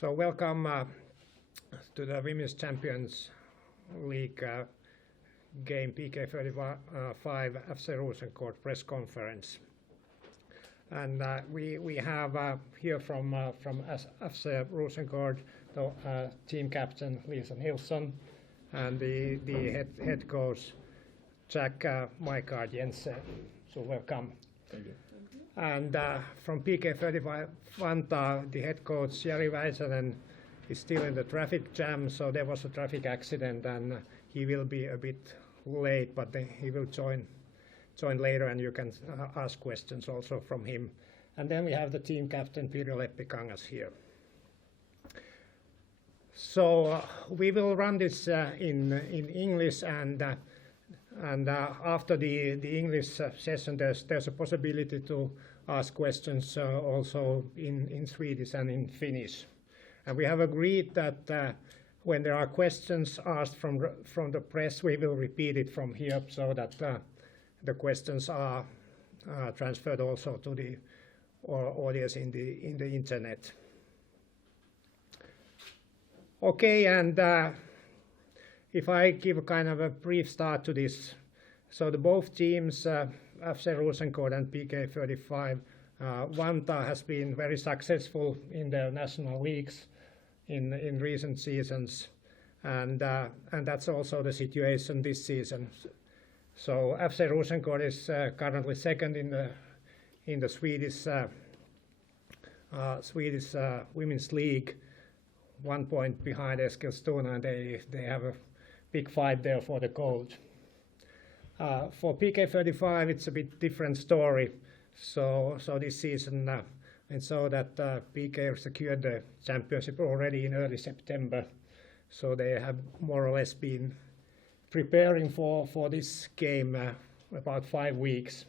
So welcome to the Women's Champions League game PK-35 FC Rosengård press conference. And we have here from FC Rosengård the team captain Lisa Nilsson and the head coach Jack Maikard Jensen. So welcome. Thank you. And from PK-35 Vantaa, the head coach Jari Väisänen is still in the traffic jam, so there was a traffic accident and he will be a bit late, but he will join later and you can ask questions also from him. And then we have the team captain Pirjo Leppikangas here. So we will run this in English, and after the English session there's a possibility to ask questions also in Swedish and in Finnish. And we have agreed that when there are questions asked from the press, we will repeat it from here so that the questions are transferred also to the audience in the internet. Okay, and if I give a kind of a brief start to this, so the both teams, FC Rosengård and PK-35 Vantaa, has been very successful in their national leagues in recent seasons, and that's also the situation this season. So FC Rosengård is currently second in the Swedish Women's League, 1 point behind Eskilstuna, and they have a big fight there for the gold. For PK-35, it's a bit different story. So this season, and so that PK secured the championship already in early September. So they have more or less been preparing for this game about 5 weeks.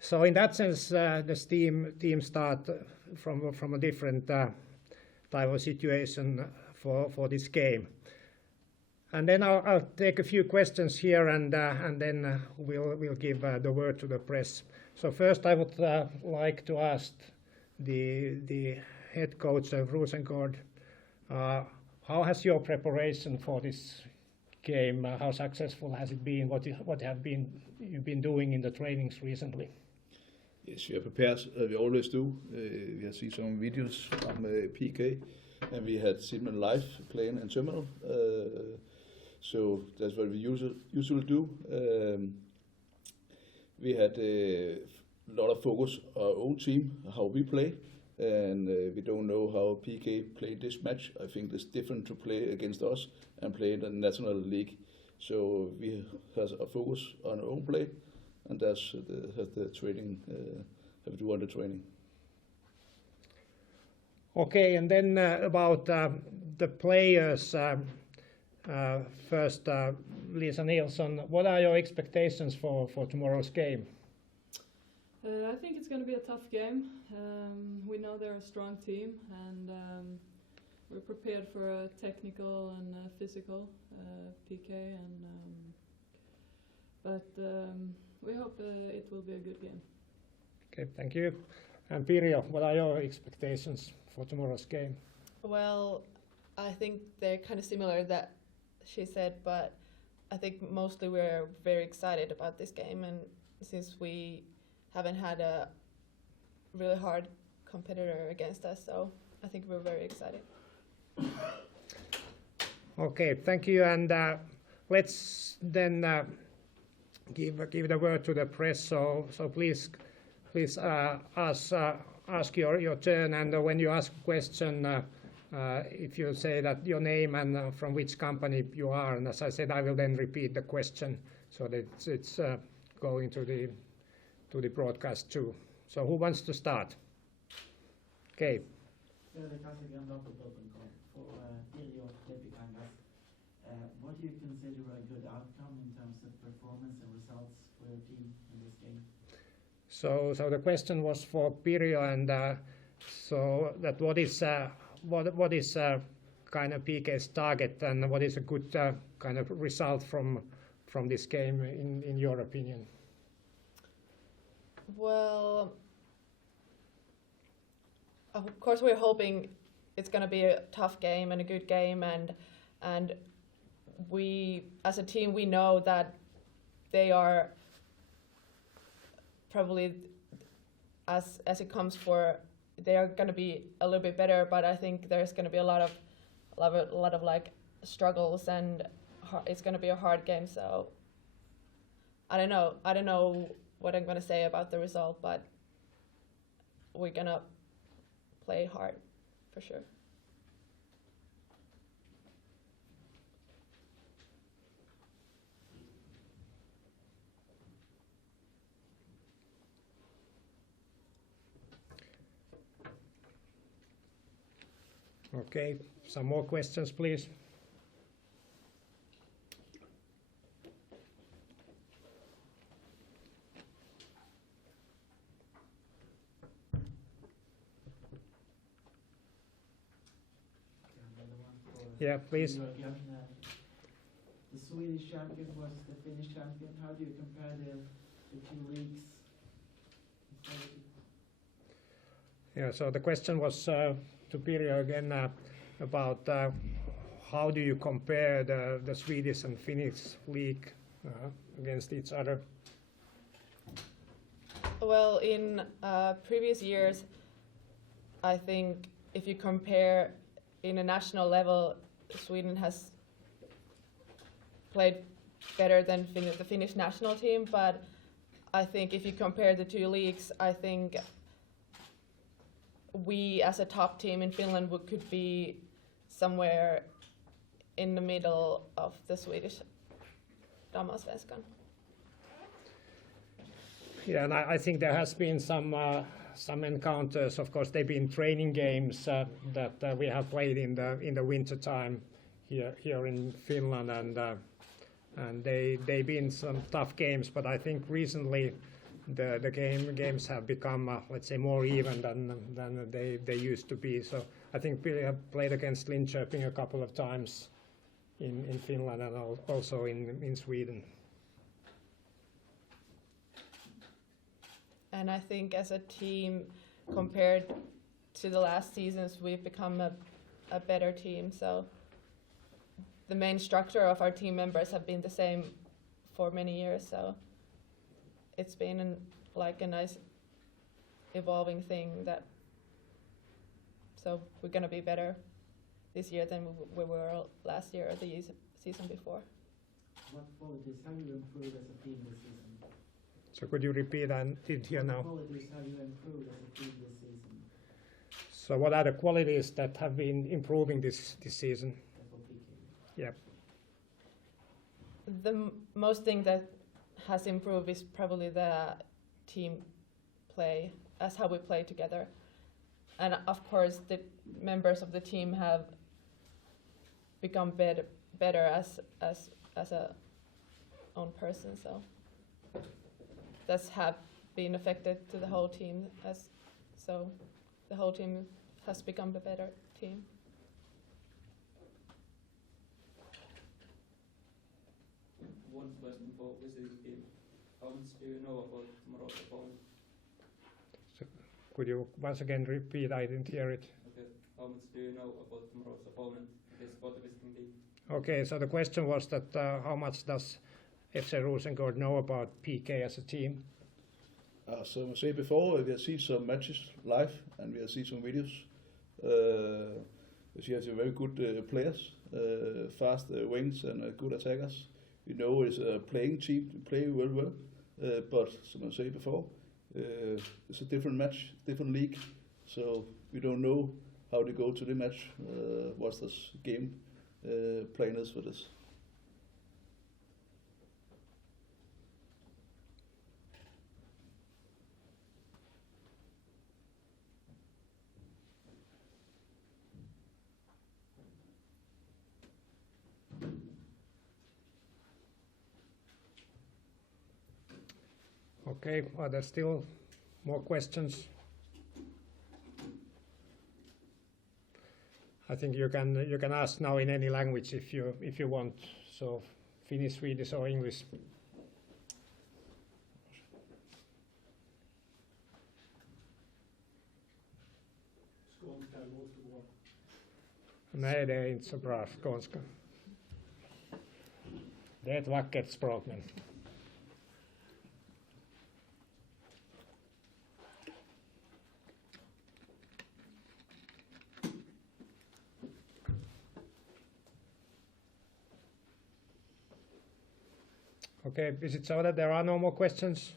So in that sense, this team start from a different type of situation for this game. And then I'll take a few questions here, and then we'll give the word to the press. So first, I would like to ask the head coach of Rosengård, how has your preparation for this game? How successful has it been? What have you've been doing in the trainings recently? Yes, we are prepared. We always do. We have seen some videos from PK, and we had seen them live playing in terminal. So that's what we usually do. We had a lot of focus on our own team, how we play, and we don't know how PK played this match. I think it's different to play against us and play in the National League. So we have a focus on our own play, and that's the training, have to do on the training. Okay, and then about the players. First, Lisa Nilsson, what are your expectations for tomorrow's game? I think it's going to be a tough game. We know they're a strong team, and we're prepared for a technical and physical PK, but we hope it will be a good game. Okay, thank you. And Pirjo, what are your expectations for tomorrow's game? Well, I think they're kind of similar that she said, but I think mostly we're very excited about this game, and since we haven't had a really hard competitor against us, so I think we're very excited. Okay, thank you, and let's then give the word to the press. So please ask your turn, and when you ask a question, if you say that your name and from which company you are, and as I said, I will then repeat the question so that it's going to the broadcast too. So who wants to start? Okay. What do you consider a good outcome in terms of performance and results for your team in this game? So the question was for Pirjo, and so that what is kind of PK's target, and what is a good kind of result from this game in your opinion? Well, of course we're hoping it's going to be a tough game and a good game, and we as a team we know that they are probably as it comes for they are going to be a little bit better, but I think there's going to be a lot of like struggles, and it's going to be a hard game. So I don't know what I'm going to say about the result, but we're going to play hard for sure. Okay, some more questions, please. Another one for Yeah, please. you again. The Swedish champion versus the Finnish champion. How do you compare the two leagues? Yeah, so the question was to Pirjo again about how do you compare the Swedish and Finnish league against each other? Well, in previous years, I think if you compare in a national level, Sweden has played better than the Finnish national team, but I think if you compare the two leagues, I think we as a top team in Finland could be somewhere in the middle of the Swedish Damallsvenskan. Yeah, and I think there has been some encounters. Of course, they've been training games that we have played in the winter time here in Finland, and they've been some tough games. But I think recently the games have become let's say more even than they used to be. So I think we have played against Linköping a couple of times in Finland and also in Sweden. And I think as a team, compared to the last seasons, we've become a better team. So the main structure of our team members have been the same for many years. So it's been like a nice evolving thing that. So we're gonna be better this year than we were last year or the season before. What qualities have you improved as a team this season? So could you repeat? I didn't hear now. What qualities have you improved as a team this season? So what are the qualities that have been improving this season? For PK? Yeah. The most thing that has improved is probably the team play, as how we play together. And of course, the members of the team have become better as a own person. So that's have been affected to the whole team. So the whole team has become a better team. One question for this game. How much do you know about tomorrow's opponent? So could you once again repeat? I didn't hear it. Okay. How much do you know about tomorrow's opponent? This for the visiting team. Okay, so the question was that how much does FC Rosengård know about PK as a team? So I said before, we have seen some matches live and we have seen some videos. She has a very good players, fast wings and good attackers. We know it's a playing team, play well. But as I said before, it's a different match, different league. So we don't know how to go to the match. What's this game plan is for this? Okay, are there still more questions? I think you can ask now in any language if you want. So Finnish, Swedish, or English. är måste vara. Nej, det är inte så bra skånska. Det är ett vackert språk, men... Okay, is it so that there are no more questions?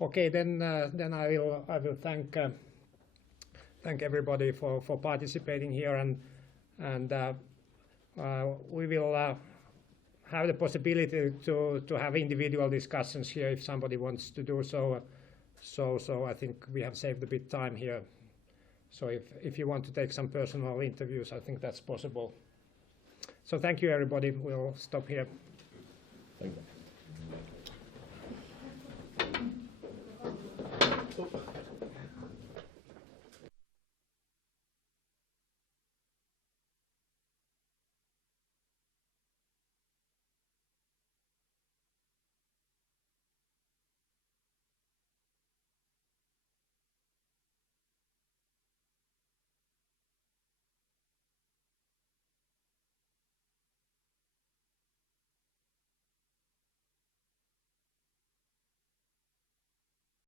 Okay, then I will thank everybody for participating here, and we will have the possibility to have individual discussions here if somebody wants to do so. So I think we have saved a bit time here. So if you want to take some personal interviews, I think that's possible. So thank you, everybody. We'll stop here. Thank you.